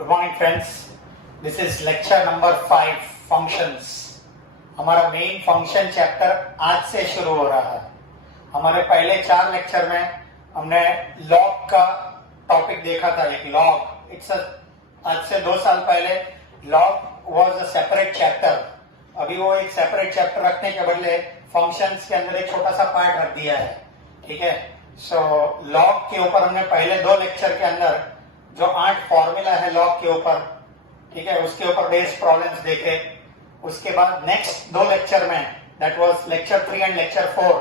Good morning friends, this is lecture number 5 functions. हमारा main function chapter आज से शुरू हो रहा है। हमारे पहले 4 लेक्चर में हमने लॉग का टॉपिक देखा था। एक लॉग, इट्स आज से 2 साल पहले log was a separate chapter. अभी वो एक सेपरेट चैप्टर रखने के बदले फंक्शंस के अंदर एक छोटा सा पार्ट रख दिया है। ठीक है, सो लॉग के ऊपर हमने पहले 2 लेक्चर के अंदर जो 8 फॉर्मूला है लॉग के ऊपर, ठीक है, उसके ऊपर बेस्ड प्रॉब्लम्स देखे। उसके बाद नेक्स्ट 2 लेक्चर में, that was lecture 3 and lecture 4,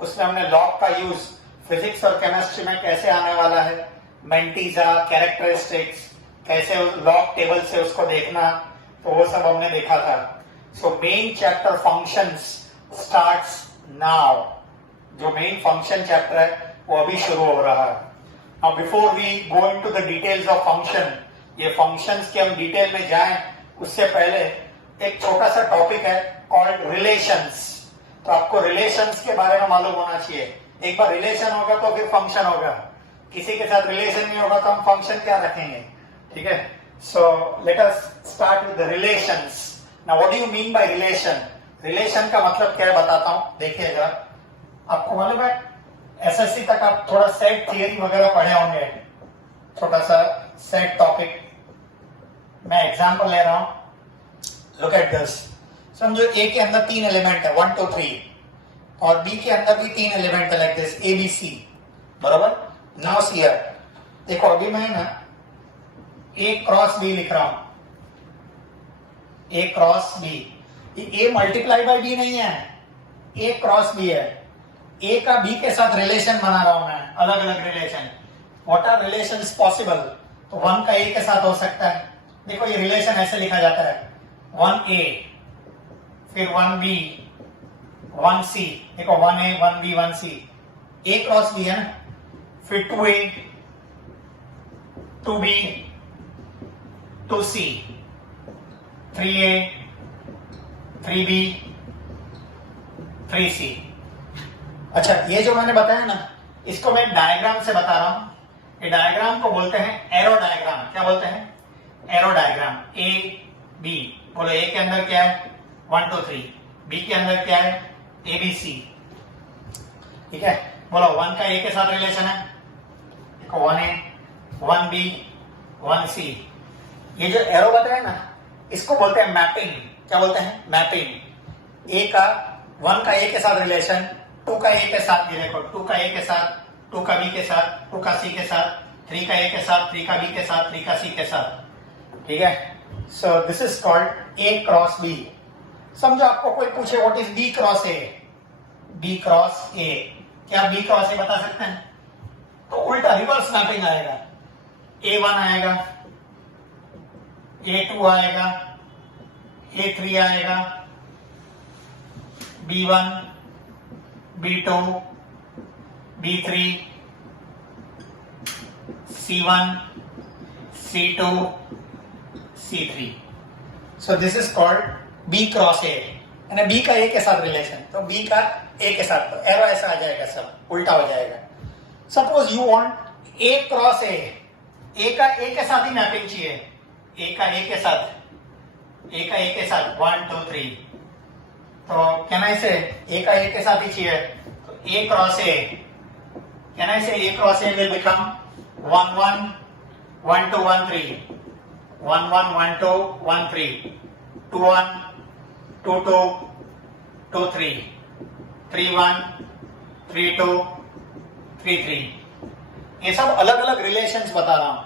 उसमें हमने लॉग का यूज फिजिक्स और केमिस्ट्री में कैसे आने वाला है, मेंटीजा, कैरेक्टरिस्टिक्स, कैसे लॉग टेबल से उसको देखना, तो वो सब हमने देखा था। So main chapter functions starts now. जो मेन फंक्शन चैप्टर है वो अभी शुरू हो रहा है। Now before we go into the details of function, ये functions के हम डिटेल में जाएं उससे पहले एक छोटा सा टॉपिक है called relations। तो आपको relations के बारे में मालूम होना चाहिए। एक बार रिलेशन होगा तो फिर फंक्शन होगा। किसी के साथ रिलेशन नहीं होगा तो हम फंक्शन क्या रखेंगे? ठीक है, so let us start with the relations. Now what do you mean by relation? Relation का मतलब क्या है बताता हूं, देखिएगा। आपको मालूम है एसएससी तक आप थोड़ा सेट थियरी वगैरह पढ़े होंगे, छोटा सा सेट टॉपिक। मैं एग्जांपल ले रहा हूं, लुक एट दिस। समझो ए के अंदर 3 एलिमेंट है, 1 2 3, और बी के अंदर भी 3 एलिमेंट है, like this A B C, बराबर। नाउ सी हियर, देखो अभी मैं ना ए क्रॉस बी लिख रहा हूं, A cross B. A multiply by B नहीं है, ए क्रॉस बी है। ए का बी के साथ रिलेशन बना रहा हूं मैं, अलग अलग relation. What are relations possible? तो 1 का ए के साथ हो सकता है। देखो ये रिलेशन ऐसे लिखा जाता है, 1a फिर 1b 1c। देखो 1a 1b 1c, ए क्रॉस बी है ना। फिर 2a 2b 2c 3a 3b 3c। अच्छा, ये जो मैंने बताया ना, इसको मैं डायग्राम से बता रहा हूं। ये डायग्राम को बोलते हैं एरो डायग्राम। क्या बोलते हैं? Arrow diagram. ए बी, बोलो ए के अंदर क्या है? 1 2 3। बी के अंदर क्या है? A B C. ठीक है, बोलो 1 का ए के साथ रिलेशन है, देखो 1a 1b 1c। ये जो एरो बताया ना, इसको बोलते हैं मैपिंग। क्या बोलते हैं? मैपिंग। ए का 1 का ए के साथ रिलेशन, 2 का ए के साथ, ये देखो 2 का ए के साथ, 2 का बी के साथ, 2 का सी के साथ, 3 का ए के साथ, 3 का बी के साथ, 3 का सी के साथ। ठीक है, so this is called A cross B. समझो आपको कोई पूछे what is B cross A, B cross A, क्या बी क्रॉस ए बता सकते हैं? तो उल्टा रिवर्स मैपिंग आएगा। A1 आएगा, A2 आएगा, A3 आएगा, B1 B2 B3 C1 C2 C3। So this is called B cross A। यानी B का A के साथ रिलेशन, तो B का A के साथ, तो एरो ऐसा आ जाएगा, सब उल्टा हो जाएगा। Suppose you want A cross A, A का A के साथ ही मैपिंग चाहिए, A का A के साथ, A का A के साथ 1 2 3। तो कैन आई से A का A के साथ ही चाहिए, तो A cross A, can I से A cross A will become 1 1 1 2 1 3, 1 1 1 2 1 3, 2 1 2 2 2 3, 3 1 3 2 3 3। ये सब अलग अलग रिलेशंस बता रहा हूं।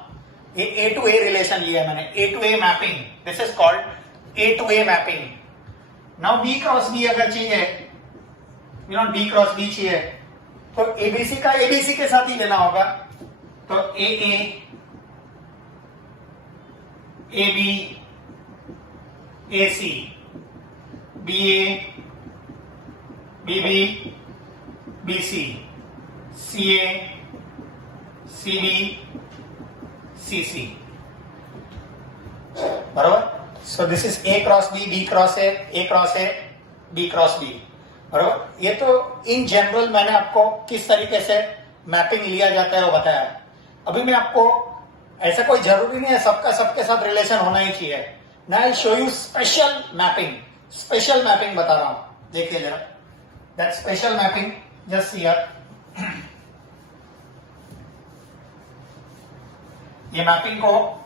ये A to A रिलेशन लिया मैंने, A to A mapping. This is called A to A mapping. Now B cross B अगर चाहिए, you know B cross B चाहिए, तो ABC का ABC के साथ ही लेना होगा। तो AA AB AC BA BB BC CA CB CC, बराबर। सो this is A cross B, B cross A cross A, B cross B, बराबर। ये तो इन जनरल मैंने आपको किस तरीके से मैपिंग लिया जाता है वो बताया। अभी मैं आपको ऐसा कोई जरूरी नहीं है सबका सबके साथ रिलेशन होना ही चाहिए. Now I show you special mapping बता रहा हूं. देखिए जरा that special mapping just here. ये मैपिंग को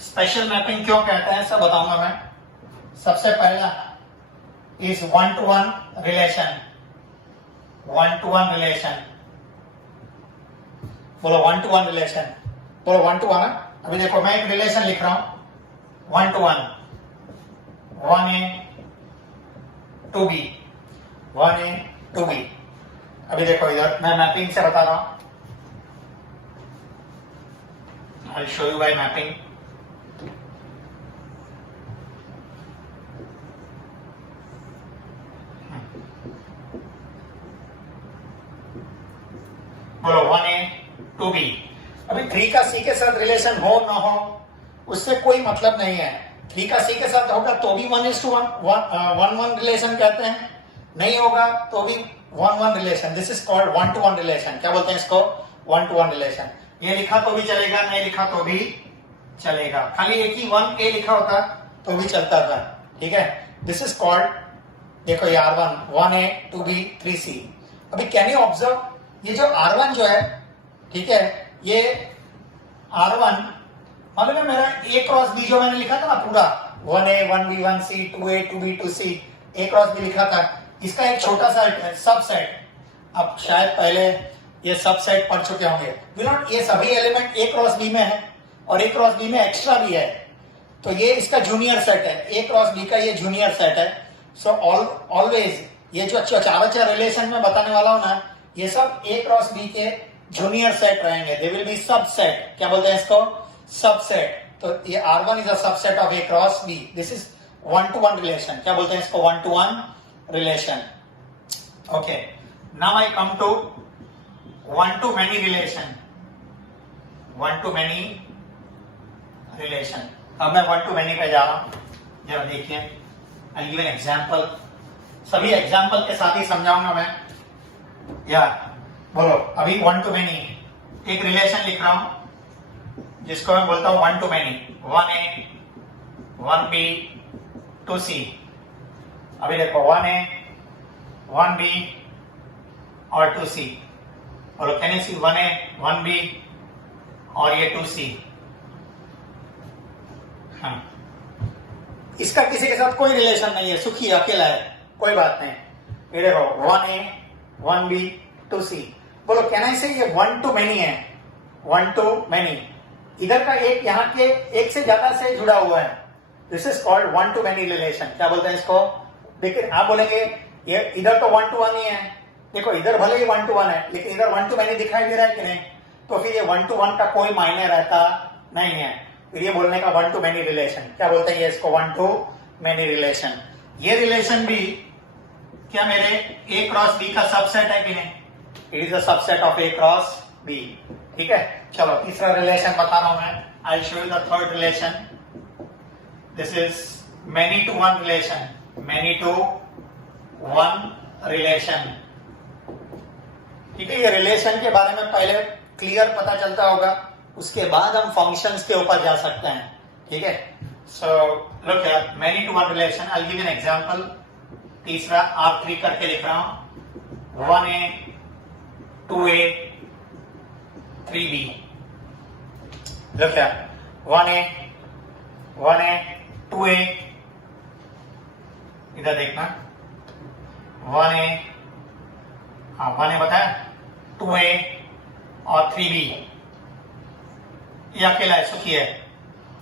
स्पेशल मैपिंग क्यों कहते हैं सब बताऊंगा मैं. सबसे पहला is one two one relation. बोलो वन टू वन रिलेशन. बोलो वन टू वन. अभी देखो मैं एक रिलेशन लिख रहा हूं one two one. 1A to B. 1A to B. अभी देखो इधर मैं मैपिंग से बता रहा हूं. I'll show you by mapping. बोलो 1A to B. अभी 3 का C के साथ रिलेशन हो ना हो उससे कोई मतलब नहीं है. 3 का C के साथ होगा तो भी 1:1 रिलेशन कहते हैं. नहीं होगा तो भी 1:1 relation. This is called 1-to-1 relation. क्या बोलते हैं इसको? 1-to-1 relation. ये लिखा तो भी चलेगा, नहीं लिखा तो भी चलेगा. खाली एक ही 1A लिखा होता तो भी चलता था. ठीक है. दिस इज कॉल्ड, देखो ये R1 1A to B 3C. अभी कैन यू ऑब्जर्व ये जो R1 जो है, ठीक है, ये R1 मालूम है मेरा A क्रॉस B जो मैंने लिखा था ना पूरा 1A 1B 1C 2A 2B 2C A cross B लिखा था. इसका एक छोटा सा सबसेट. अब शायद पहले ये सबसेट पढ़ चुके होंगे. ये सभी एलिमेंट A क्रॉस B में है और A क्रॉस B में एक्स्ट्रा भी है. तो ये इसका जूनियर सेट है. A क्रॉस B का ये जूनियर सेट है. सो ऑलवेज ये जो चार रिलेशन में बताने वाला हूं ना, ये सब A क्रॉस B के जूनियर सेट रहेंगे. They will be subset. क्या बोलते हैं इसको? सबसेट. तो ये R1 is a subset of A cross B. This is 1-to-1 relation. क्या बोलते हैं इसको? 1-to-1 relation. Okay. Now I come to 1-to-many relation. 1-to-many relation. अब मैं 1-to-many पे जा रहा हूं. जरा देखिए, आई गिव एन एग्जांपल. सभी एग्जांपल के साथ ही समझाऊंगा मैं. या बोलो अभी 1-to-many एक रिलेशन लिख रहा हूं जिसको मैं बोलता हूं 1-to-many. 1A 1B 2C. अभी देखो 1A 1B और 2C. बोलो can you see 1A 1B और ये 2C. हाँ. इसका किसी के साथ कोई रिलेशन नहीं है, सुखी अकेला है, कोई बात नहीं. ये देखो 1A 1B 2C. बोलो कैन आई से ये 1-to-many है. 1-to-many. इधर का एक यहाँ के एक से ज्यादा से जुड़ा हुआ है. This is called 1-to-many relation. क्या बोलते हैं इसको? देखिए आप बोलेंगे ये इधर तो 1-to-1 ही है. देखो इधर भले ही 1-to-1 है लेकिन इधर 1-to-many दिखाई दे रहा है कि नहीं? तो फिर ये 1-to-1 का कोई मायने रहता नहीं है. फिर ये बोलने का 1-to-many रिलेशन. क्या बोलते हैं ये इसको? 1-to-many relation. ये रिलेशन भी क्या मेरे A क्रॉस B का सबसेट है कि नहीं? It is a subset of A cross B. ठीक है. चलो तीसरा रिलेशन बता रहा हूं मैं. I show you the third relation. This is many-to-one relation. many-to-one relation. ठीक है. ये रिलेशन के बारे में पहले क्लियर पता चलता होगा, उसके बाद हम फंक्शंस के ऊपर जा सकते हैं. ठीक है. So look here, many-to-one relation. I give an example. तीसरा R3 करके लिख रहा हूं. 1A 2A 3B. Look here 1A 2A. इधर देखना 1A, हाँ 1A बताया, 2A और 3B. ये अकेला है, सुखी है,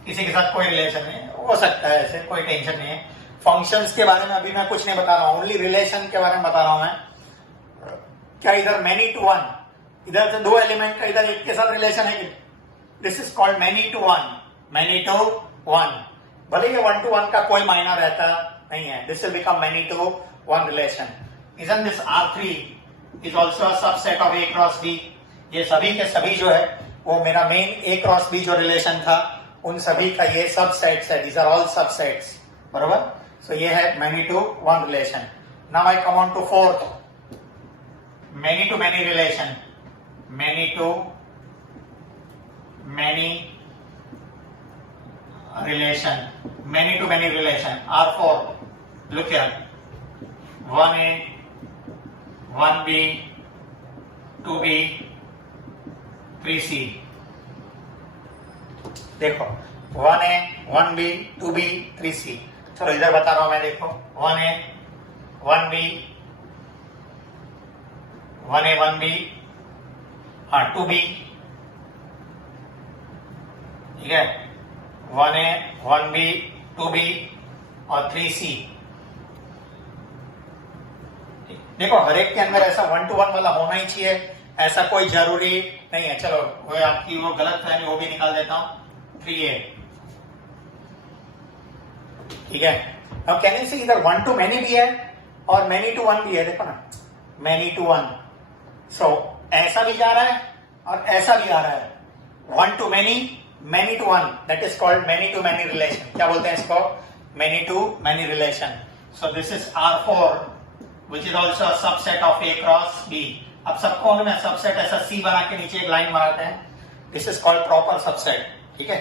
किसी के साथ कोई रिलेशन नहीं. हो सकता है ऐसे, कोई टेंशन नहीं है. फंक्शंस के बारे में अभी मैं कुछ नहीं बता रहा हूं, ओनली रिलेशन के बारे में बता रहा हूं मैं. क्या इधर many-to-one, इधर से दो एलिमेंट का इधर एक के साथ रिलेशन है कि? This is called many-to-one. many-to-one. भले ये 1-to-1 का कोई मायना रहता नहीं है. This will become many-to-one relation. Isn't this R3 is also a subset of A cross B? ये सभी के सभी जो है वो मेरा मेन A क्रॉस B जो रिलेशन था उन सभी का ये सबसेट्स है. These are all subsets. बरोबर. सो ये है many-to-one relation. Now I come on to fourth, many-to-many relation. many-to-many many relation, many to many relation, R4. Look here, 1A, 1B, 2B, 3C. देखो 1A, 1B, 2B, 3C. चलो इधर बता रहा हूं मैं, देखो 1A, 1B, 1A, 1B, हाँ 2B, ठीक है, 1A, 1B, 2B और 3C. देखो हर एक के अंदर ऐसा 1 to 1 वाला होना ही चाहिए, ऐसा कोई जरूरी नहीं है. चलो वो आपकी वो गलत फहमी वो भी निकाल देता हूं, 3A. ठीक है, अब कहने से इधर 1 to many भी है और many to 1 भी है. देखो ना, many to 1. सो ऐसा भी जा रहा है और ऐसा भी आ रहा है. 1 to many, many to 1, that is called many to many relation. क्या बोलते हैं इसको? Many to many relation. So this is R4, which is also a subset of A cross B. अब सबको हम सबसेट ऐसा C बना के नीचे एक लाइन बनाते हैं. This is called proper subset. ठीक है,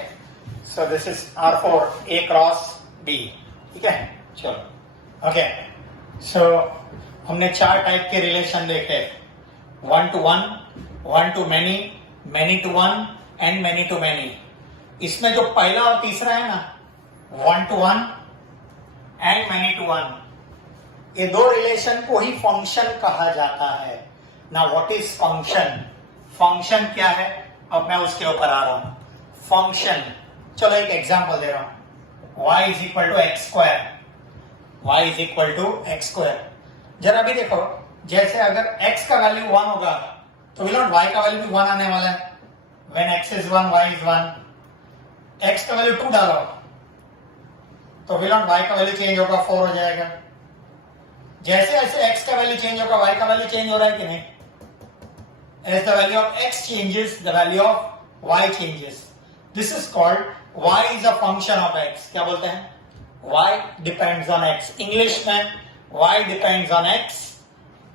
so this is R4 A cross B. ठीक है, चलो ओके. सो हमने 4 टाइप के रिलेशन देखे, 1 to 1, 1 to many, many to 1 and many to many. इसमें जो पहला और तीसरा है ना, 1 to 1 एंड many to 1, ये दो रिलेशन को ही फंक्शन कहा जाता है. ना व्हाट इज फंक्शन? फंक्शन क्या है, अब मैं उसके ऊपर आ रहा हूं. फंक्शन, चलो एक एग्जांपल दे रहा हूं. y is equal to x square, y is equal to x square. जरा भी देखो, जैसे अगर x का वैल्यू 1 होगा तो विल नॉट y का वैल्यू भी 1 आने वाला है. When x is 1, y is 1. x का वैल्यू 2 डालो तो विल नॉट y का वैल्यू चेंज होगा, 4 हो जाएगा. जैसे जैसे x का वैल्यू चेंज होगा y का वैल्यू चेंज हो रहा है कि नहीं? As the value of x changes, the value of y changes. This is called y is a function of x. क्या बोलते हैं? y depends on x. English में y depends on x.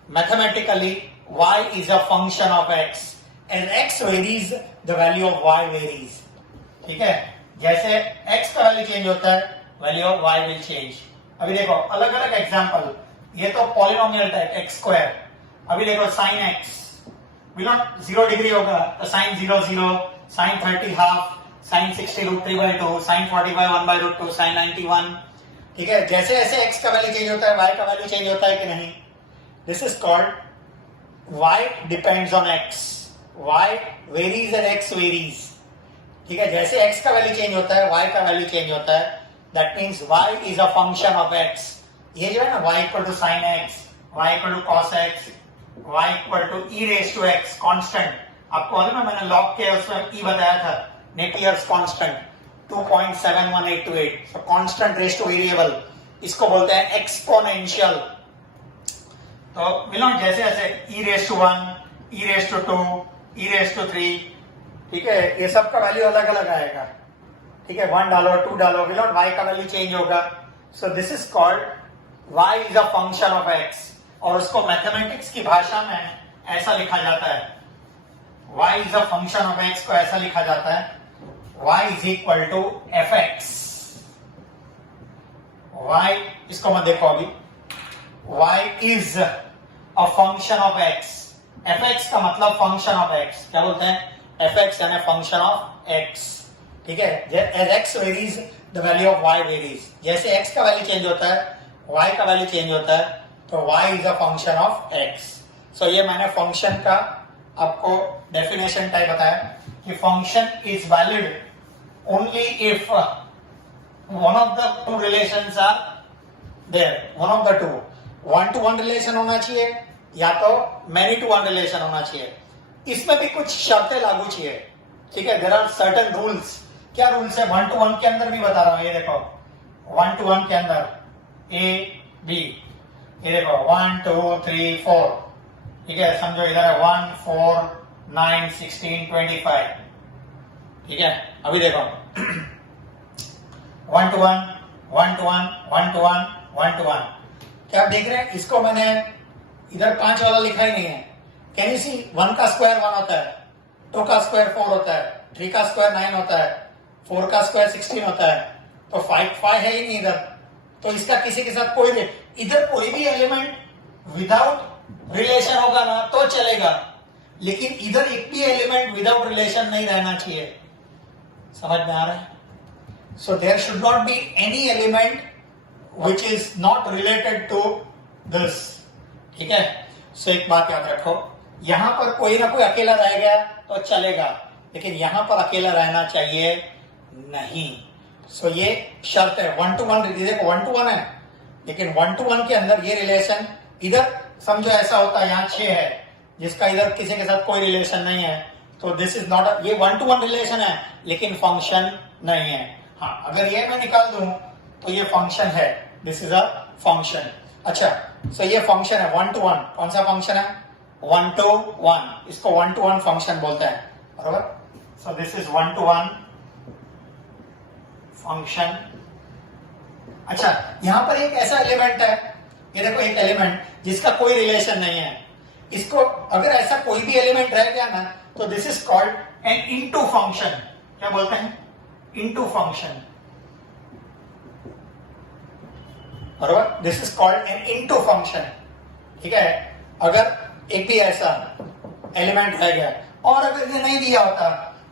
Mathematically, y is a function of x. As x varies, the value of y varies. ठीक है, जैसे x का value change होता है, value of y will change. अभी देखो अलग अलग एग्जाम्पल. ये तो पॉलिनोमियल टाइप x स्क्वायर. अभी देखो sin x will not 0 degree होगा तो sin 0 0, sin 30 half, sin 60 √3/2, sin 45 1/√2, sin 91. ठीक है, जैसे जैसे x का वैल्यू चेंज होता है y का वैल्यू चेंज होता है कि नहीं? This is called y depends on x. y varies and x varies. ठीक है, जैसे x का वैल्यू चेंज होता है y का वैल्यू चेंज होता है. That means y is a function of x. ये जो है ना, y equal to sine x, y equal to cos x, y equal to e raise to x, constant. आपको मालूम है मैंने लॉग के उसमें e बताया था, Napier's constant 2.71828. So constant raise to variable, इसको बोलते हैं एक्सपोनेंशियल. तो मिलो जैसे जैसे e raise to 1, e raise to 2, e raise to 3. ठीक है, ये सब का वैल्यू अलग अलग आएगा. ठीक है, 1 डालो 2 डालो, मिलो y का वैल्यू चेंज होगा. सो this is called y is a function of x. और उसको मैथमेटिक्स की भाषा में ऐसा लिखा जाता है, y is a function of x को ऐसा लिखा जाता है, y is equal to fx. y, इसको मत देखो अभी, y is a function of x. fx का मतलब फंक्शन ऑफ x. क्या बोलते हैं? fx यानी फंक्शन ऑफ x. ठीक है, as x varies, the value of y varies. जैसे x का वैल्यू चेंज होता है, y का वैल्यू चेंज होता है, तो y is a function of x. So ये मैंने फंक्शन का आपको डेफिनेशन टाइप बताया कि function is valid only if one of the two relations are there. One of the two, 1 to 1 relation होना चाहिए या तो many to 1 रिलेशन होना चाहिए. इसमें भी कुछ शर्तें लागू चाहिए. ठीक है, देयर आर सर्टेन रूल्स. क्या रूल्स है? 1 to 1 के अंदर भी बता रहा हूं. ये देखो 1 to 1 के अंदर A B, ये देखो 1 2 3 4. ठीक है, समझो इधर है 1 4 9 16 25. ठीक है, अभी देखो 1 to 1 1 to 1 1 to 1 1 to 1. क्या आप देख रहे हैं? इसको मैंने इधर 5 वाला लिखा ही नहीं है. Can you see? 1 का स्क्वायर 1 होता है, 2 का स्क्वायर 4 होता है, 3 का स्क्वायर 9 होता है, 4 का स्क्वायर 16 होता है, तो 5 है ही नहीं इधर, तो इसका किसी के साथ कोई नहीं, इधर कोई भी एलिमेंट विदाउट रिलेशन होगा ना तो चलेगा, लेकिन इधर एक भी एलिमेंट विदाउट रिलेशन नहीं रहना चाहिए। समझ में आ रहा है? So there should not be any element which is not related to this. ठीक है? सो एक बात याद रखो, यहां पर कोई ना कोई अकेला रह गया तो चलेगा, लेकिन यहां पर अकेला रहना चाहिए नहीं। सो ये शर्त है। 1 to 1, देखो 1 to 1 है, लेकिन 1 to 1 के अंदर ये रिलेशन, इधर समझो ऐसा होता है, यहाँ 6 है जिसका इधर किसी के साथ कोई रिलेशन नहीं है, तो दिस इज नॉट, ये 1 to 1 रिलेशन है लेकिन फंक्शन नहीं है। हाँ, अगर ये मैं निकाल दूं तो ये फंक्शन है, दिस इज अ फंक्शन। अच्छा, सो ये फंक्शन है 1 to 1। कौन सा फंक्शन है? 1 to 1, इसको 1 to 1 फंक्शन बोलते हैं, बरोबर? सो दिस इज 1 to 1 फंक्शन। अच्छा, यहां पर एक ऐसा एलिमेंट है, ये देखो एक एलिमेंट जिसका कोई रिलेशन नहीं है, इसको अगर ऐसा कोई भी एलिमेंट रह गया ना तो this is called an into function. क्या बोलते हैं? इनटू फंक्शन, बरोबर? This is called an into function. ठीक है? अगर एक भी ऐसा एलिमेंट रह गया और अगर ये नहीं दिया होता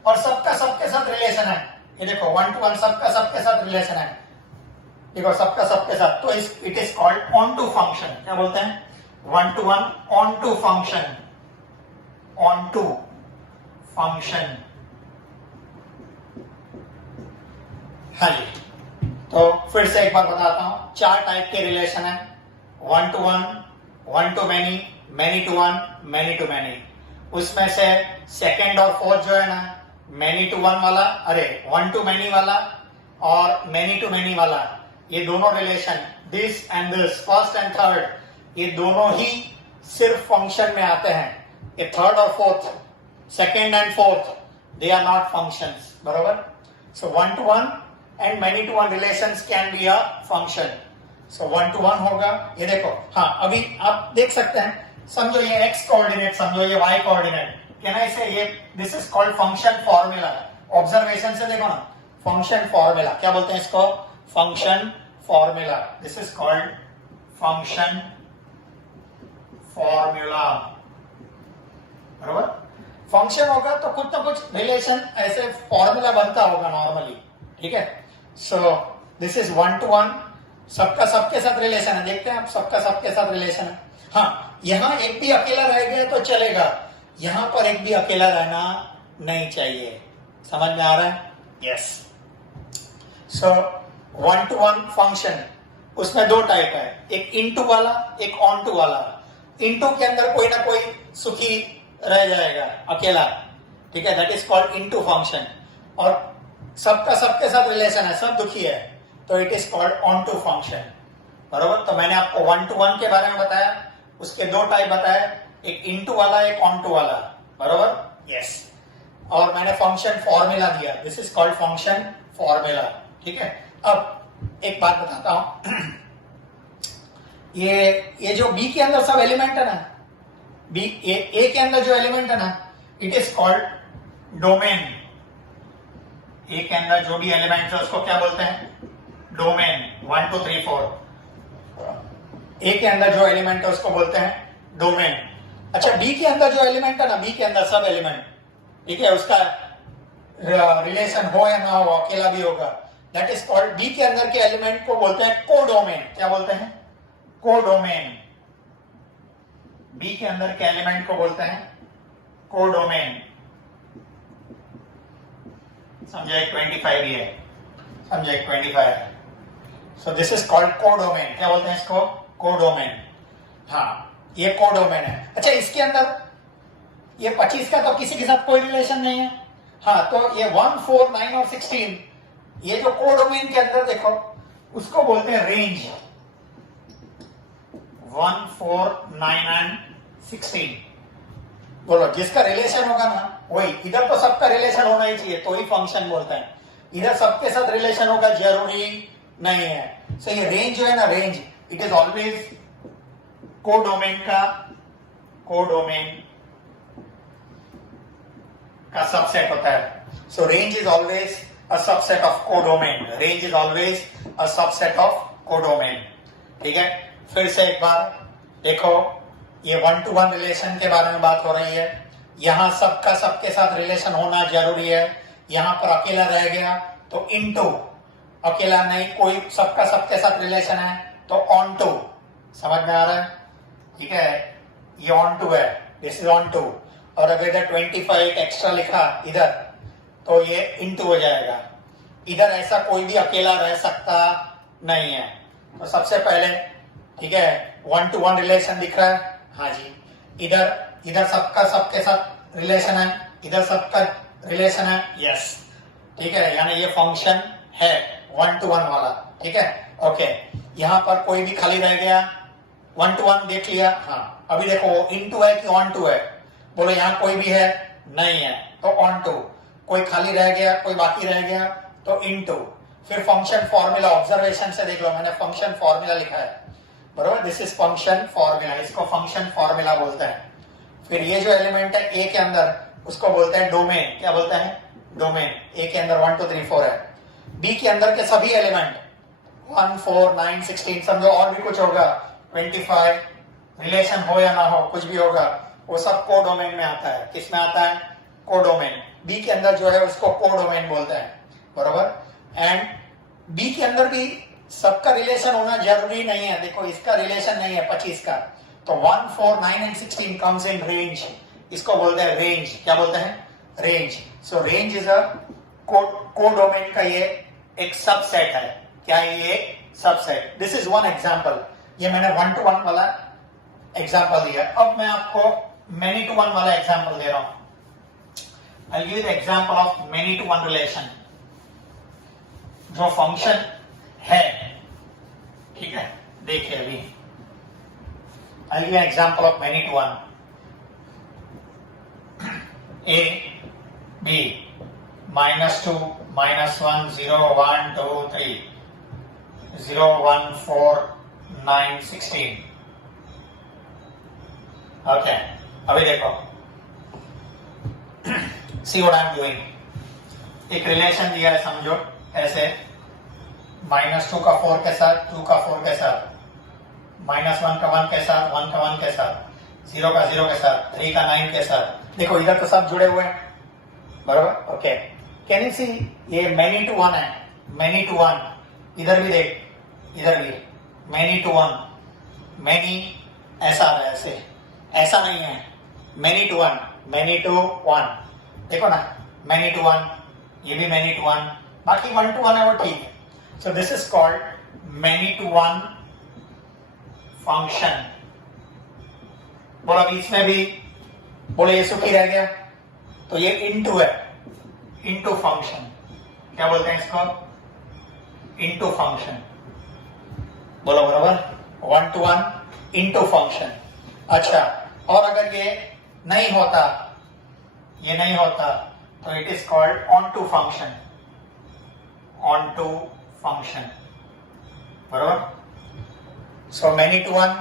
और सबका सबके साथ रिलेशन है, ये देखो 1 to 1 सबका सबके साथ रिलेशन है, देखो सबका सबके साथ, तो it is called onto function. क्या बोलते हैं? 1 to 1 onto function, onto function. हाँ जी, तो फिर से एक बार बताता हूं, 4 टाइप के रिलेशन है, 1 to 1, 1 to many, many to 1, many to many। उसमें से सेकेंड और फोर्थ जो है ना, many to 1 वाला, 1 to many वाला और many to many वाला, ये दोनों relation, this and this, first and third, ये दोनों ही सिर्फ फंक्शन में आते हैं। ये थर्ड और fourth, second and fourth, they are not functions, बरोबर? So 1 to 1 and many to 1 relations can be a function. So 1 to 1 होगा, ये देखो, हाँ अभी आप देख सकते हैं, समझो ये x कोऑर्डिनेट, समझो ये y कोऑर्डिनेट, कैन आई से ये this is called function formula. Observation से देखो ना, फंक्शन फॉर्मूला, क्या बोलते हैं इसको? Function formula. This is called function formula, बरोबर? फंक्शन होगा तो कुछ ना कुछ रिलेशन ऐसे फॉर्मूला बनता होगा नॉर्मली। ठीक है? सो दिस इज 1 to 1, सबका सबके साथ रिलेशन है, देखते हैं आप, सबका सबके साथ रिलेशन है। हाँ, यहां एक भी अकेला रह गया तो चलेगा, यहां पर एक भी अकेला रहना नहीं चाहिए। समझ में आ रहा है? यस। सो 1 to 1 फंक्शन, उसमें 2 टाइप है, एक इनटू वाला, एक ऑन टू वाला। इनटू के अंदर कोई ना कोई सुखी रह जाएगा अकेला, ठीक है, that is called into function. और सबका सबके साथ रिलेशन है, सब दुखी है, तो it is called onto function, बरोबर? तो मैंने आपको 1 to 1 के बारे में बताया, उसके 2 टाइप बताए, एक इनटू वाला, एक ऑन टू वाला, बरोबर? यस। और मैंने फंक्शन फॉर्मूला दिया, this is called function formula. ठीक है? अब एक बात बताता हूं, ये जो बी के अंदर सब एलिमेंट है ना, बी ए के अंदर जो एलिमेंट है ना, इट इज कॉल्ड डोमेन। ए के अंदर जो भी एलिमेंट है उसको क्या बोलते हैं? डोमेन। 1 2 3 4, ए के अंदर जो एलिमेंट है उसको बोलते हैं डोमेन। अच्छा, बी के अंदर जो एलिमेंट है ना, बी के अंदर सब एलिमेंट, ठीक है, उसका रिलेशन हो या ना हो, अकेला भी होगा, दैट इज कॉल्ड, बी के अंदर के एलिमेंट को बोलते हैं कोडोमेन। क्या बोलते हैं? कोडोमेन। बी के अंदर के एलिमेंट को बोलते हैं कोडोमेन। समझे? 25 ही है, समझे? 25। सो दिस इज कॉल्ड कोडोमेन। क्या बोलते हैं इसको? कोडोमेन। हाँ, ये कोडोमेन है। अच्छा, इसके अंदर ये 25 का तो किसी के साथ कोई रिलेशन नहीं है। हाँ, तो ये 1 4 9 और 16, ये जो कोडोमेन के अंदर देखो, उसको बोलते हैं रेंज। 1 4 9 एंड 16, बोलो जिसका रिलेशन होगा ना वही। इधर तो सबका रिलेशन होना ही चाहिए तो ही फंक्शन बोलते हैं, इधर सबके साथ रिलेशन होगा जरूरी नहीं है। सो ये रेंज जो है ना, range, it is always codomain का, कोडोमेन का सबसेट होता है. सो range is always a subset of codomain. Range is always a subset of codomain. ठीक है, फिर से एक बार देखो, ये 1-to-1 रिलेशन के बारे में बात हो रही है. यहां सबका सबके साथ रिलेशन होना जरूरी है. यहां पर अकेला रह गया तो इनटू, अकेला नहीं, कोई सबका सबके साथ रिलेशन है तो ऑन टू. समझ में आ रहा है? ठीक है, ये ऑन टू है, दिस इज ऑन टू. और अगर इधर 25 एक्स्ट्रा लिखा इधर तो ये इनटू हो जाएगा. इधर ऐसा कोई भी अकेला रह सकता नहीं है. तो सबसे पहले, ठीक है, 1-to-1 रिलेशन दिख रहा है. हाँ जी, इधर सबका सबके साथ रिलेशन है, इधर सबका रिलेशन है. यस, ठीक है, यानी ये फंक्शन है 1-to-1 वाला. ठीक है, ओके. यहां पर कोई भी खाली रह गया, 1-to-1 देख लिया. हाँ, अभी देखो इनटू है कि ऑन टू है. बोलो यहाँ कोई भी है, नहीं है, तो ऑन टू. कोई खाली रह गया, कोई बाकी रह गया तो इनटू. फिर फंक्शन फॉर्मूला, ऑब्जर्वेशन से देख लो, मैंने फंक्शन फॉर्मूला लिखा है, बरोबर. दिस इज फंक्शन फॉर्मूला, इसको फंक्शन फॉर्मूला बोलते हैं. फिर ये जो एलिमेंट है ए के अंदर, उसको बोलते हैं डोमेन. क्या बोलते हैं? डोमेन. ए के अंदर 1 2 3 4 है. बी के अंदर के सभी एलिमेंट 1 4 9 16, समझो और भी कुछ होगा, 25, रिलेशन हो या ना हो, कुछ भी होगा, वो सब को डोमेन में आता है. किस में आता है? को डोमेन. बी के अंदर जो है उसको को डोमेन बोलते हैं, बरोबर. एंड बी के अंदर भी सबका रिलेशन होना जरूरी नहीं है. देखो इसका रिलेशन नहीं है 25 का, तो 1 4 9 एंड 16 कम्स इन रेंज. इसको बोलते हैं रेंज. क्या बोलते हैं? Range. So range is a को डोमेन का ये एक सबसेट है. क्या है ये? Subset. This is one example. ये मैंने 1-to-1 वाला एग्जांपल दिया. अब मैं आपको many-to-one वाला एग्जांपल दे रहा हूं. I'll give you the example of many-to-one relation. जो फंक्शन है, ठीक है, देखिए अभी I'll give you an example of many-to-one. A, B, -2, -1, 0, 1, 2, 3, 0, 1, 4, 9, 16. Okay, अभी देखो, see what I'm doing. एक रिलेशन दिया है, समझो ऐसे, -2 का 4 के साथ, 2 का 4 के साथ, -1 का 1 के साथ, 1 का 1 के साथ, 0 का 0 के साथ, 3 का 9 के साथ. देखो इधर तो सब जुड़े हुए हैं, बरोबर. ओके, कैन यू सी, ये many-to-one है, many-to-one. इधर भी देख, इधर भी many-to-one. many ऐसा है, ऐसा नहीं है. many-to-one, many-to-one. देखो ना, many-to-one, ये भी many-to-one, बाकी 1-to-1 है, वो ठीक है. So this is called many-to-one function. बोलो अभी इसमें भी, बोलो ये सुखी रह गया तो ये इनटू है, इनटू फंक्शन. क्या बोलते हैं इसको? Into function. बोलो बराबर, 1-to-1 इनटू फंक्शन. अच्छा, और अगर ये नहीं होता, ये नहीं होता तो it is called onto function. Onto function, बराबर. सो many-to-one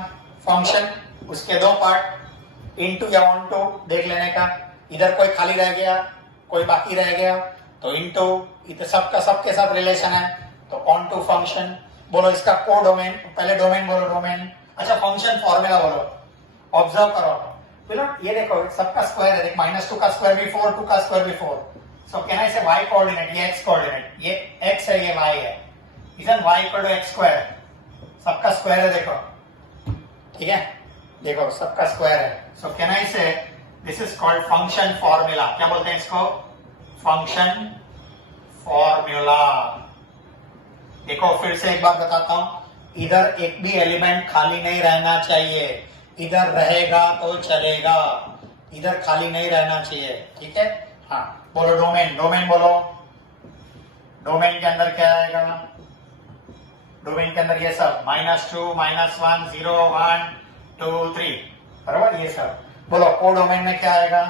फंक्शन, उसके दो पार्ट, इनटू या ऑन टू देख लेने का. इधर कोई खाली रह गया, कोई बाकी रह गया तो इनटू. इधर सबका सबके साथ रिलेशन है तो ऑन टू फंक्शन. बोलो इसका को डोमेन, पहले डोमेन बोलो, डोमेन. अच्छा, फंक्शन फॉर्मूला बोलो. ऑब्जर्व करो, बोलो ये देखो सबका स्क्वायर है. देख, -2 का स्क्वायर भी 4, 2 का स्क्वायर भी 4. So can I say y coordinate, ये x कोऑर्डिनेट, ये x है, ये y है. इधर y equal to x square, सबका स्क्वायर है. देखो, ठीक है, देखो सबका स्क्वायर है. सो कैन आई से this is called function formula. क्या बोलते हैं इसको? Function formula. देखो फिर से एक बात बताता हूं, इधर एक भी एलिमेंट खाली नहीं रहना चाहिए. इधर रहेगा तो चलेगा, इधर खाली नहीं रहना चाहिए. ठीक है, हाँ. बोलो डोमेन, डोमेन बोलो. डोमेन के अंदर क्या आएगा? डोमेन के अंदर ये सब -2, -1, 0, 1, 2, 3, बराबर, ये सब. बोलो को डोमेन में क्या आएगा?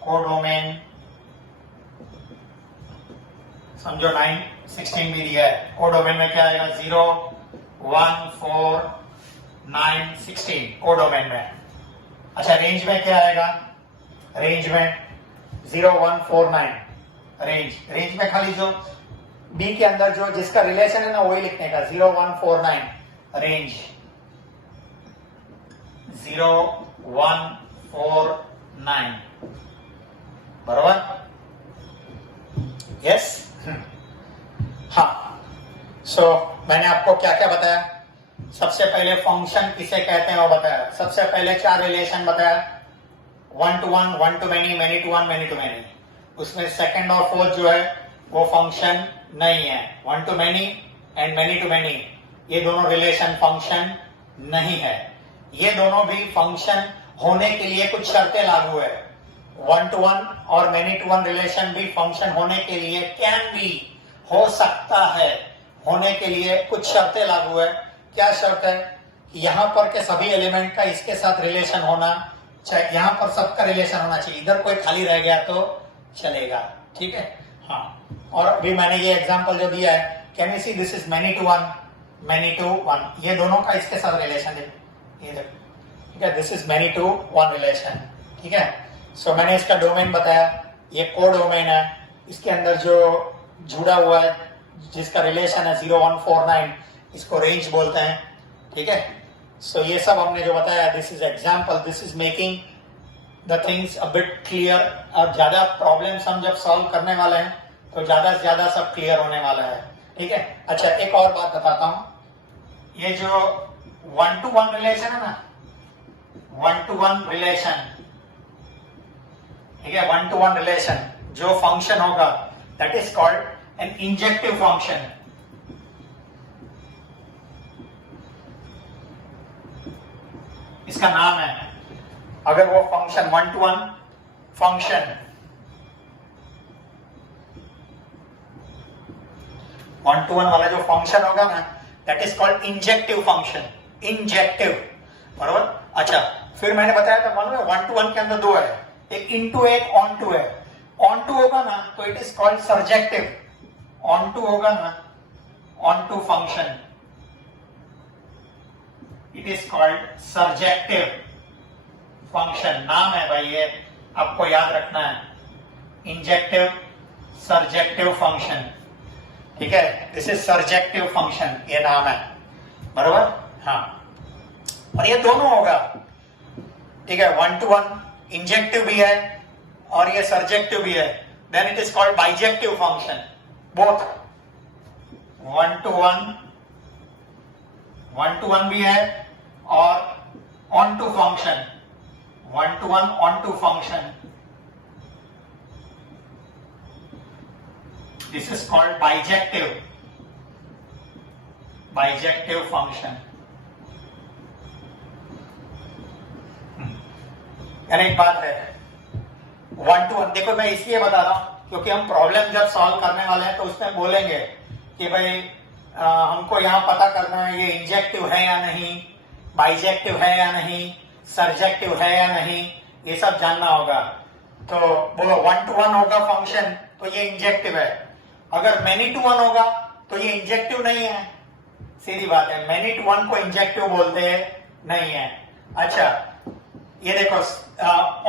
को डोमेन समझो 9 16 भी दिया है. को डोमेन में क्या आएगा? 0 1 4 9 16 को डोमेन में. अच्छा, रेंज में क्या आएगा? रेंज में 0149 रेंज में खाली जो बी के अंदर जो जिसका रिलेशन है ना वही लिखने का 0149 रेंज 0149 बराबर यस हाँ सो मैंने आपको क्या क्या बताया सबसे पहले फंक्शन किसे कहते हैं वो बताया सबसे पहले 4 रिलेशन बताया 1 to 1 1 to many many to 1 many to many उसमें सेकंड और फोर्थ जो है वो फंक्शन नहीं है 1 to many and many to many ये दोनों रिलेशन फंक्शन नहीं है ये दोनों भी फंक्शन होने के लिए कुछ शर्तें लागू है 1 to 1 और many to 1 रिलेशन भी फंक्शन होने के लिए कैन भी हो सकता है होने के लिए कुछ शर्तें लागू है क्या शर्त है कि यहाँ पर के सभी एलिमेंट का इसके साथ रिलेशन होना चाहिए यहाँ पर सबका रिलेशन होना चाहिए इधर कोई खाली रह गया तो चलेगा ठीक है हाँ और अभी मैंने ये एग्जांपल जो दिया है can you see this is many to 1 ये दोनों का इसके साथ रिलेशन है ये देखो ठीक है this is many to 1 relation ठीक है सो मैंने इसका डोमेन बताया ये को डोमेन है इसके अंदर जो जुड़ा हुआ है जिसका रिलेशन है 0149 इसको रेंज बोलते हैं ठीक है सो ये सब हमने जो बताया this is example this is making the things a bit clear अब ज्यादा प्रॉब्लम्स हम जब सॉल्व करने वाले हैं तो ज्यादा से ज्यादा सब क्लियर होने वाला है ठीक है अच्छा एक और बात बताता हूं ये जो 1 to 1 रिलेशन है ना 1 to 1 रिलेशन ठीक है 1 to 1 रिलेशन जो फंक्शन होगा that is called an injective function इसका नाम है अगर वो फंक्शन 1 to 1 फंक्शन 1 to 1 वाला जो फंक्शन होगा ना that is called injective function injective बराबर अच्छा फिर मैंने बताया था मालूम है 1 to 1 के अंदर दो है एक इनटू एक ऑन टू है ऑन टू होगा ना तो it is called surjective onto होगा ना onto function it is called surjective function नाम है भाई ये आपको याद रखना है इंजेक्टिव सर्जेक्टिव फंक्शन ठीक है दिस इज सर्जेक्टिव फंक्शन ये नाम है बराबर हाँ और ये दोनों होगा ठीक है 1 to 1 इंजेक्टिव भी है और ये सर्जेक्टिव भी है then it is called bijective function both 1 to 1 भी है और onto function 1 to 1 onto function this is called bijective function यानी एक बात है 1 to 1 देखो मैं इसलिए बता रहा हूं क्योंकि हम प्रॉब्लम जब सॉल्व करने वाले हैं तो उसमें बोलेंगे कि भाई हमको यहाँ पता करना है ये इंजेक्टिव है या नहीं बाइजेक्टिव है या नहीं सर्जेक्टिव है या नहीं ये सब जानना होगा तो बोलो 1 to 1 होगा फंक्शन तो ये इंजेक्टिव है अगर many to 1 होगा तो ये इंजेक्टिव नहीं है सीधी बात है many to 1 को इंजेक्टिव बोलते नहीं है अच्छा ये देखो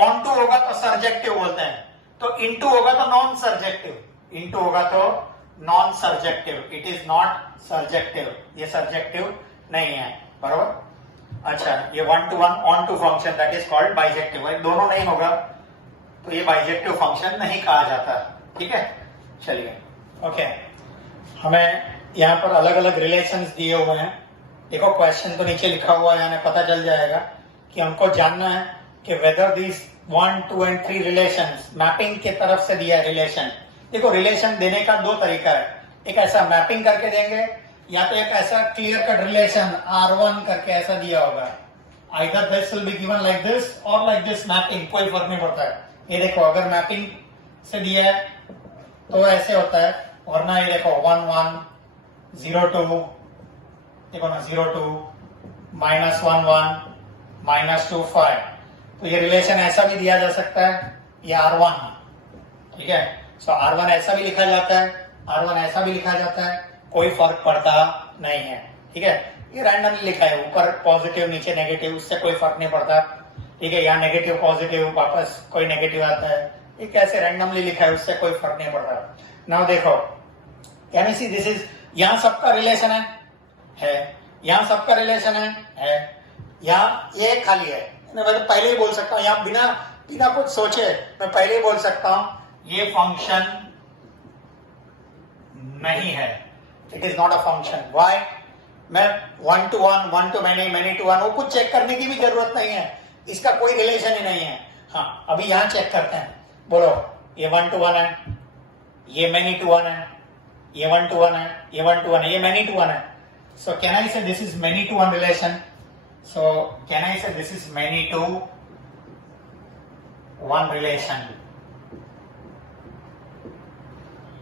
ऑन टू होगा तो सर्जेक्टिव बोलते हैं तो इनटू होगा तो नॉन सर्जेक्टिव इनटू होगा तो non surjective it is not surjective ये सर्जेक्टिव नहीं है बरोबर अच्छा ये 1 to 1 onto function that is called bijective दोनों नहीं होगा तो ये बाइजेक्टिव फंक्शन नहीं कहा जाता ठीक है चलिए ओके हमें यहाँ पर अलग अलग रिलेशंस दिए हुए हैं देखो क्वेश्चन तो नीचे लिखा हुआ है यानी पता चल जाएगा कि हमको जानना है कि whether this 1 2 and 3 relations mapping की तरफ से दिया है रिलेशन देखो रिलेशन देने का दो तरीका है एक ऐसा मैपिंग करके देंगे या तो एक ऐसा क्लियर कट रिलेशन R1 करके ऐसा दिया होगा either this will be given like this और लाइक दिस मैपिंग कोई फर्क नहीं पड़ता है ये देखो अगर मैपिंग से दिया है तो ऐसे होता है वरना ये देखो 1 1 0 2 देखो ना 0 2 -1 1 -2 5 तो ये रिलेशन ऐसा भी दिया जा सकता है ये R1 ठीक है सो R1 ऐसा भी लिखा जाता है R1 ऐसा भी लिखा जाता है कोई फर्क पड़ता नहीं है ठीक है ये रैंडमली लिखा है ऊपर पॉजिटिव नीचे नेगेटिव उससे कोई फर्क नहीं पड़ता ठीक है यहाँ नेगेटिव पॉजिटिव वापस कोई नेगेटिव आता है ये कैसे रैंडमली लिखा है उससे कोई फर्क नहीं पड़ रहा। नाउ देखो यानी सी दिस इज, यहाँ सबका रिलेशन है, यहाँ सबका रिलेशन है, यहाँ ये खाली है। मैं तो पहले ही बोल सकता हूँ, यहाँ बिना बिना कुछ सोचे मैं पहले ही बोल सकता हूँ ये फंक्शन नहीं है, it is not a function. Why? मैं 1 to 1, 1 to many, many to 1 वो कुछ चेक करने की भी जरूरत नहीं है, इसका कोई रिलेशन ही नहीं है। हाँ अभी यहाँ चेक करते हैं, बोलो ये 1 to 1 है, ये many to 1 है, ये 1 to 1 है, ये 1 to 1 है, ये many to 1 है। So can I say this is many to 1 relation? So can I say this is many to 1 relation?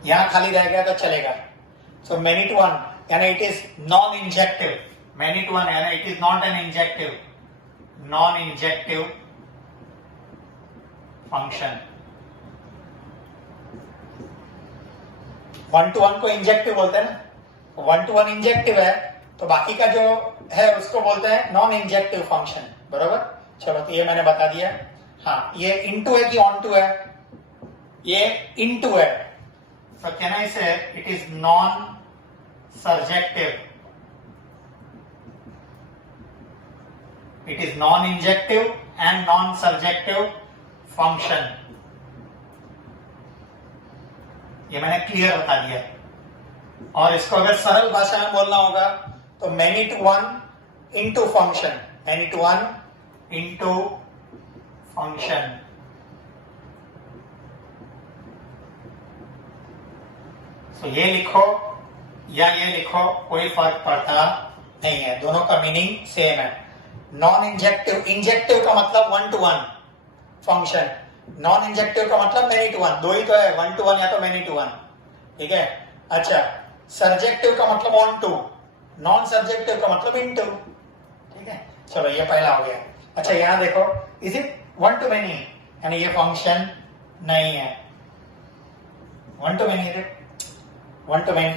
यहाँ खाली रह गया तो चलेगा। So many to 1 यानी it is non-injective, many to 1 यानी it is not an injective, non-injective function। 1 to 1 को injective बोलते हैं ना, 1 to 1 इंजेक्टिव है तो बाकी का जो है उसको बोलते हैं नॉन इंजेक्टिव फंक्शन, बरोबर। चलो तो ये मैंने बता दिया। हाँ ये इनटू है कि ऑन टू है? ये इनटू है। So can I say it is non-surjective? It is non-injective and non-surjective function। ये मैंने क्लियर बता दिया। और इसको अगर सरल भाषा में बोलना होगा तो many to 1 into function, many to 1 into function। तो ये लिखो या ये लिखो कोई फर्क पड़ता नहीं है, दोनों का मीनिंग सेम है। नॉन इंजेक्टिव, इंजेक्टिव का मतलब 1 to 1 फंक्शन, नॉन इंजेक्टिव का मतलब many to 1, दो ही तो है, 1 to 1 या तो many to 1, ठीक है। अच्छा सर्जेक्टिव का मतलब ऑन टू, नॉन सर्जेक्टिव का मतलब इन टू, ठीक है। चलो ये पहला हो गया। अच्छा यहाँ देखो, इज इट 1 to many यानी ये फंक्शन नहीं है। 1 to many, 1 to many,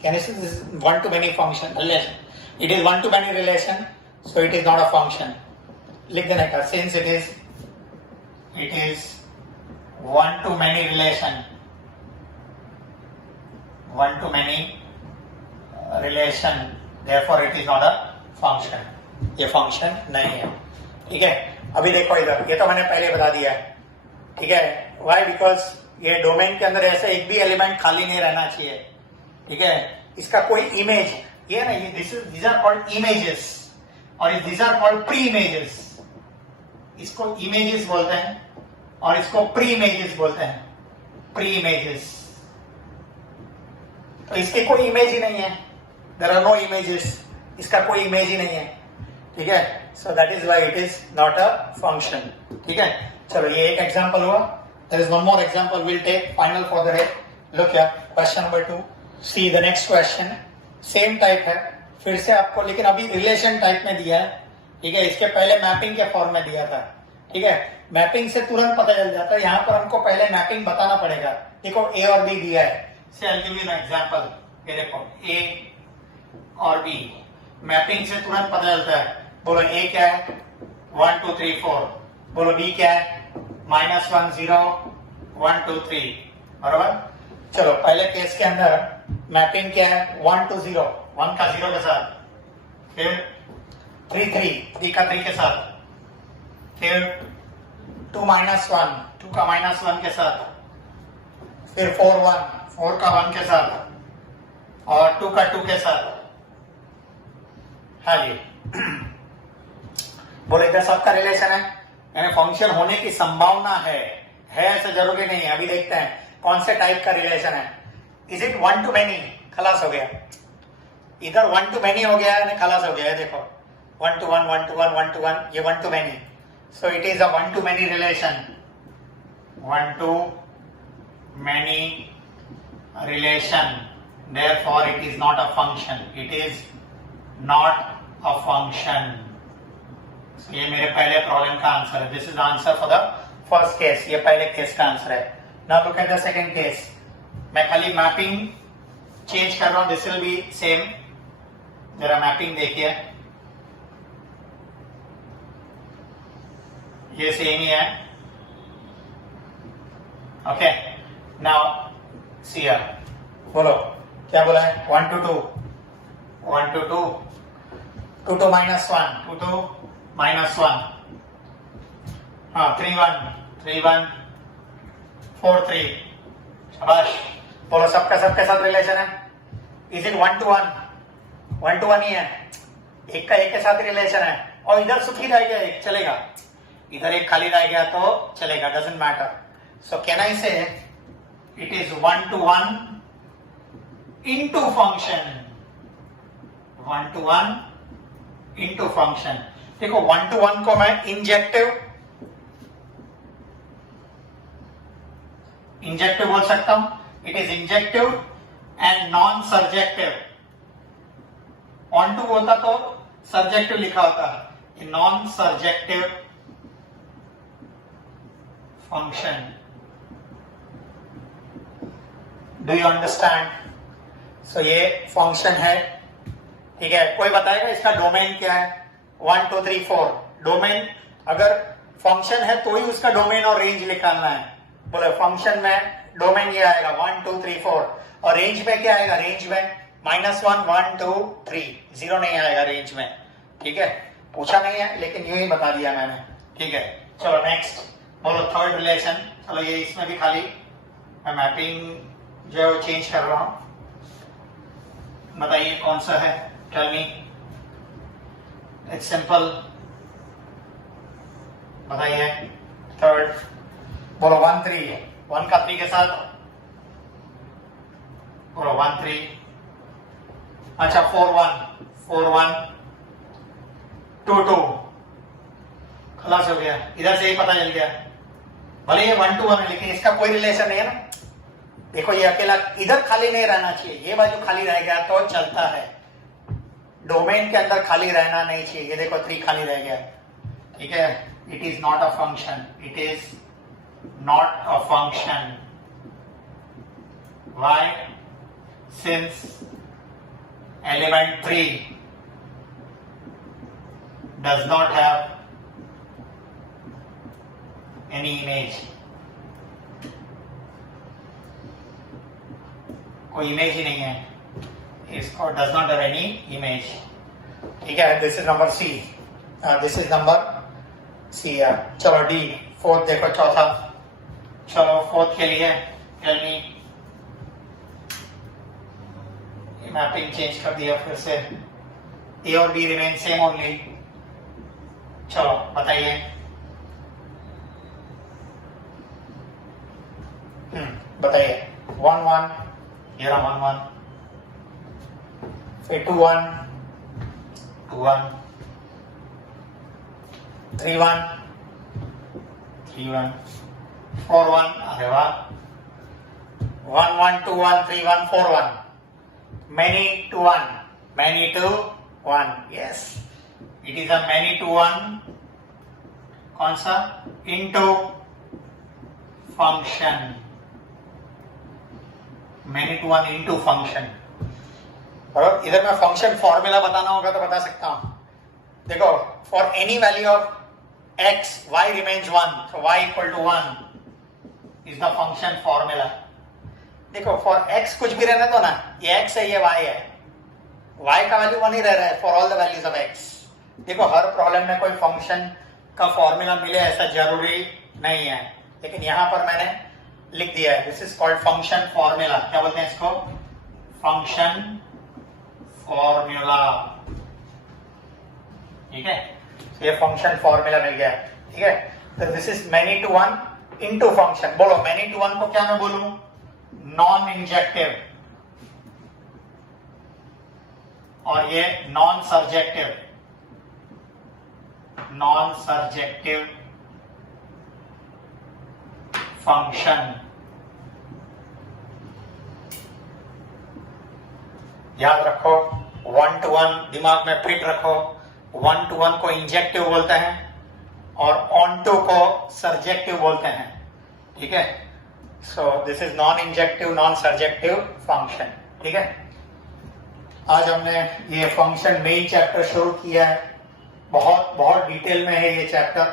can you see this is 1 to many function relation? It is 1 to many relation, so it is not a function। लिख देने का, since it is 1 to many relation, 1 to many relation, therefore it is not a function। ये function नहीं है, ठीक है। अभी देखो इधर, ये तो मैंने पहले बता दिया है, ठीक है। Why? Because ये डोमेन के अंदर ऐसे एक भी एलिमेंट खाली नहीं रहना चाहिए, ठीक है। इसका कोई इमेज, ये ना, ये these are called images और these are called pre images. इसको इमेजेस बोलते हैं और इसको प्री इमेजेस बोलते हैं, प्री इमेजेस। तो इसके कोई इमेज ही नहीं है, देयर आर नो इमेजेस, इसका कोई इमेज ही नहीं है, ठीक है। So that is why it is not a function, ठीक है। चलो ये एक एग्जांपल हुआ। There is one more example will take final for the day. Look here, question number 2। See the next question, same type है फिर से आपको, लेकिन अभी रिलेशन टाइप में दिया है, ठीक है। इसके पहले मैपिंग के फॉर्म में दिया था, ठीक है। मैपिंग से तुरंत पता चल जाता है, यहाँ पर हमको पहले मैपिंग बताना पड़ेगा। देखो ए और बी दिया है, से I give you an example. ये देखो ए और बी, मैपिंग से तुरंत पता चलता है। बोलो ए क्या है? 1 2 3 4। बोलो बी क्या है? -1 0 1 2 3, बराबर। चलो पहले केस के अंदर मैपिंग क्या है? 1 to 0, 1 का 0 के साथ, फिर 3 3 का 3 के साथ, फिर 2 -1 2 का -1 के साथ, फिर 4 1 4 का 1 के साथ और 2 का 2 के साथ। हाँ जी बोले इधर सबका रिलेशन है, यानी फंक्शन होने की संभावना है ऐसा जरूरी नहीं है। अभी देखते हैं कौन से टाइप का रिलेशन है। Is it 1 to many? खलास हो गया, इधर 1 to many हो गया है, खलास हो गया है। देखो 1 to 1 1 to 1 1 to 1, ये 1 to many, so it is a 1 to many relation, 1 to many relation, therefore it is not a function, it is not a function। so ये मेरे पहले प्रॉब्लम का आंसर है। This is answer for the first case, ये पहले case का answer है। Now look at the second case. मैं खाली मैपिंग चेंज कर रहा हूं, दिस विल बी सेम। जरा मैपिंग देखिए, ये सेम ही है, ओके नाउ सी हियर, बोलो क्या बोला है? 1 to 2, 1 to 2, 2 to minus 1, 2 to minus 1, हाँ 3 1, 3 1, 4 3, शाबाश। बोलो सबका सबके साथ रिलेशन है? Is it 1 to 1? 1 to 1 ही है, एक का एक के साथ रिलेशन है। और इधर सुखी रह गया एक, चलेगा? इधर एक खाली रह गया तो चलेगा, doesn't matter. So can I से it is 1 to 1 into function, 1 to 1 into function। देखो 1 to 1 को मैं इंजेक्टिव बोल सकता हूं। It is injective and non surjective. Onto होता तो सर्जेक्टिव लिखा होता है, non surjective function. Do you understand? So ये फंक्शन है, ठीक है। कोई बताएगा इसका डोमेन क्या है? 1 2 3 4 डोमेन। अगर फंक्शन है तो ही उसका डोमेन और रेंज निकालना है। बोले फंक्शन में डोमेन ये आएगा 1 2 3 4, और रेंज में क्या आएगा? रेंज में -1 1 2 3, 0 नहीं आएगा रेंज में, ठीक है। पूछा नहीं है लेकिन यूं ही बता दिया मैंने, ठीक है। चलो नेक्स्ट बोलो थर्ड रिलेशन। चलो ये इसमें भी खाली मैं मैपिंग जो है चेंज कर रहा हूं। बताइए कौन सा है? Tell me. इट्स सिंपल, बताइए। थर्ड बोलो 1 3, 1 का 3 के साथ बोलो 1 3। अच्छा 4 1, 4 1 2 2, खलास हो गया। इधर से ही पता चल गया, भले ये 1 to 1 है लेकिन इसका कोई रिलेशन नहीं है ना। देखो ये अकेला इधर खाली नहीं रहना चाहिए, ये बाजू खाली रह गया तो चलता है। डोमेन के अंदर खाली रहना नहीं चाहिए। ये देखो 3 खाली रह गया, ठीक है। It is not a function, it is not a function. Why? Since element 3 does not have any image। कोई इमेज ही नहीं है इसको, does not have any image, ठीक है। This is number C, this is number C. चलो D, fourth देखो, चौथा। चलो फोर्थ के लिए टेल मी। मैपिंग चेंज कर दिया फिर से, ए और बी रिमेन सेम ओनली। चलो बताइए। बताइए 1 1, ये रहा 1 1, फिर 2 1 2 1, 3 1 3 1, 4 1, अरे वाह, 1 1 2 1 3 1 4 1, many to 1, many to 1, yes, it is a many to 1। कौन सा? into function, many to 1 into function। और इधर मैं फंक्शन फॉर्मूला बताना होगा तो बता सकता हूं। देखो for any value of x y remains 1, so y equal to 1 is the function formula। देखो फॉर x कुछ भी रहने दो ना, ये x है ये y है, y का वैल्यू 1 ही रह रहा है for all the values of x। देखो हर प्रॉब्लम में कोई फंक्शन का फॉर्मूला मिले ऐसा जरूरी नहीं है, लेकिन यहां पर मैंने लिख दिया है। This is called function formula. क्या बोलते हैं इसको? फंक्शन फॉर्मूला, ठीक है। ये फंक्शन फॉर्मूला मिल गया, ठीक है। तो this is many to 1 into function. बोलो मेनी टू 1 को क्या मैं बोलूं? नॉन इंजेक्टिव, और ये non surjective, non surjective function. याद रखो 1 to 1 दिमाग में फिट रखो। 1 to 1 को इंजेक्टिव बोलते हैं और ऑन टू को सर्जेक्टिव बोलते हैं, ठीक है। So this is non injective non surjective function, ठीक है। आज हमने ये फंक्शन मेन चैप्टर शुरू किया है, बहुत बहुत डिटेल में है ये चैप्टर,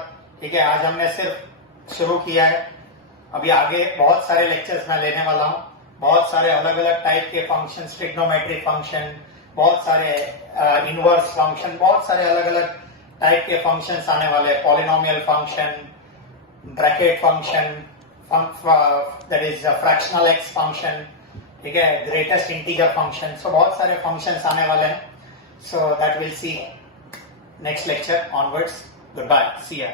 ठीक है। आज हमने सिर्फ शुरू किया है, अभी आगे बहुत सारे लेक्चर्स मैं लेने वाला हूँ, बहुत सारे अलग अलग टाइप के फंक्शन, ट्रिग्नोमेट्रिक फंक्शन, बहुत सारे इनवर्स फंक्शन, बहुत सारे अलग अलग टाइप के फंक्शंस आने वाले हैं, polynomial function, bracket function, that is fractional x function, ठीक है, ग्रेटेस्ट इंटीजर फंक्शन, सो बहुत सारे फंक्शंस आने वाले हैं. So that will see next lecture onwards. Good bye, see या.